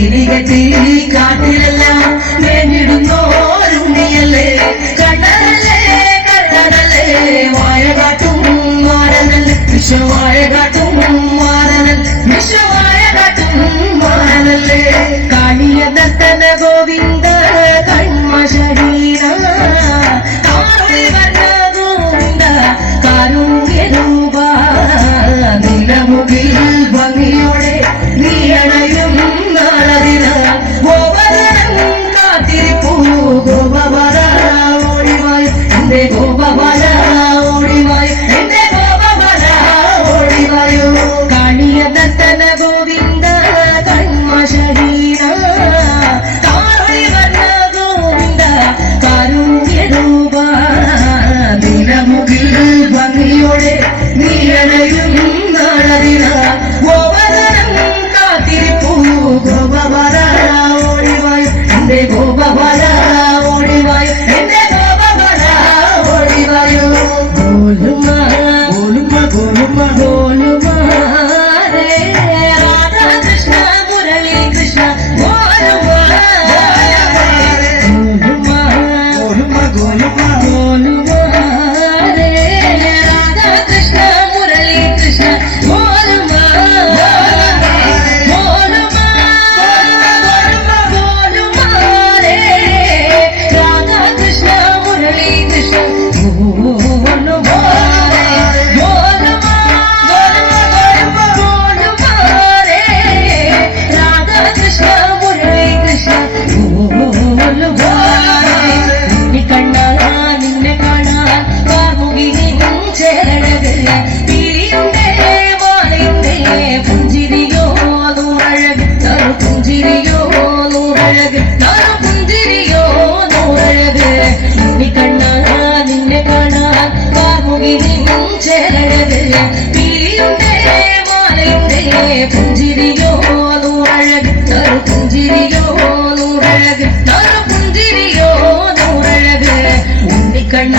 തിരികെത്തി കാട്ടിലെല്ലാം നേരിടുന്നോരുണ്ണിയല്ലേ കണ്ണനല്ലേ കണ്ണനല്ലേ വായ കാട്ടും മാറനല്ലേ വിശ്വവായ കാട്ടും മാറനൽ വിശ്വവായ കാട്ടും മാറനല്ലേ കാളിയ ദത്തന ഗോവിന്ദ കൺമ ശരീര കാളി വർണ്ണ ഗോവിന്ദ കാരുണ്യ രൂപ നിലമുകിൽ ഭംഗിയോടെ നീ അണയും നാളതിന ഗോപവനം കാത്തിരിപ്പൂ ഗോപവര ഓടിവായ് എന്റെ ഗോപവര ഓടിവായ് എന്റെ ഗോപവര ഓടിവായു കാളിയ ദത്തന ഗോവിന്ദ കൺമ ശരീര കാളി വർണ്ണ ഗോവിന്ദ കാരുണ്യ രൂപ നിലമുകിൽ ഭംഗിയോടെ നീ അണയും നാളതിന ഗോപവനം കാത്തിരിപ്പൂ ഗോപവര ഓടിവായു എന്റെ ഗോപവര ഓടിവായു എന്റെ ഗോപവര ഓടിവായു ഗോലുമ ഗോലുമ ഗോലുമ ഗോലുമ രേ രാധാ കൃഷ്ണ മുരളി കൃഷ്ണ ഗോലുമ ഗോലുമ ഗോലുമ ഗോലുമ രേ രാധാ കൃഷ്ണ മുരളി കൃഷ്ണ ഗോലുമ ഗോലുമ ഗോലുമ രേ രാധാ കൃഷ്ണ മുരളി കൃഷ്ണ ഗോലുമ ഗോലുമ ഗോലുമ രേ രാധാ കൃഷ്ണ മുരളി കൃഷ്ണ ഗോലുമ നിന്നെ കാണാൻ കാർമുകിലും ചേരണത് പിരിയുണ്ടേ മാലയുണ്ടേ പുഞ്ചിരിയോ നൂറഴക് നറു പുഞ്ചിരിയോ നൂറഴക് നറു പുഞ്ചിരിയോ നൂറഴക് നിന്നെ കാണാൻ കാർമുകിലും ചേരണത് പിരിയുണ്ടേ മാലയുണ്ടേ പുഞ്ചിരിയോ നൂറഴക് നറു പുഞ്ചിരിയോ നൂറഴക് നറു പുഞ്ചിരിയോ നൂറഴക് ഉണ്ണിക്കണ്ണ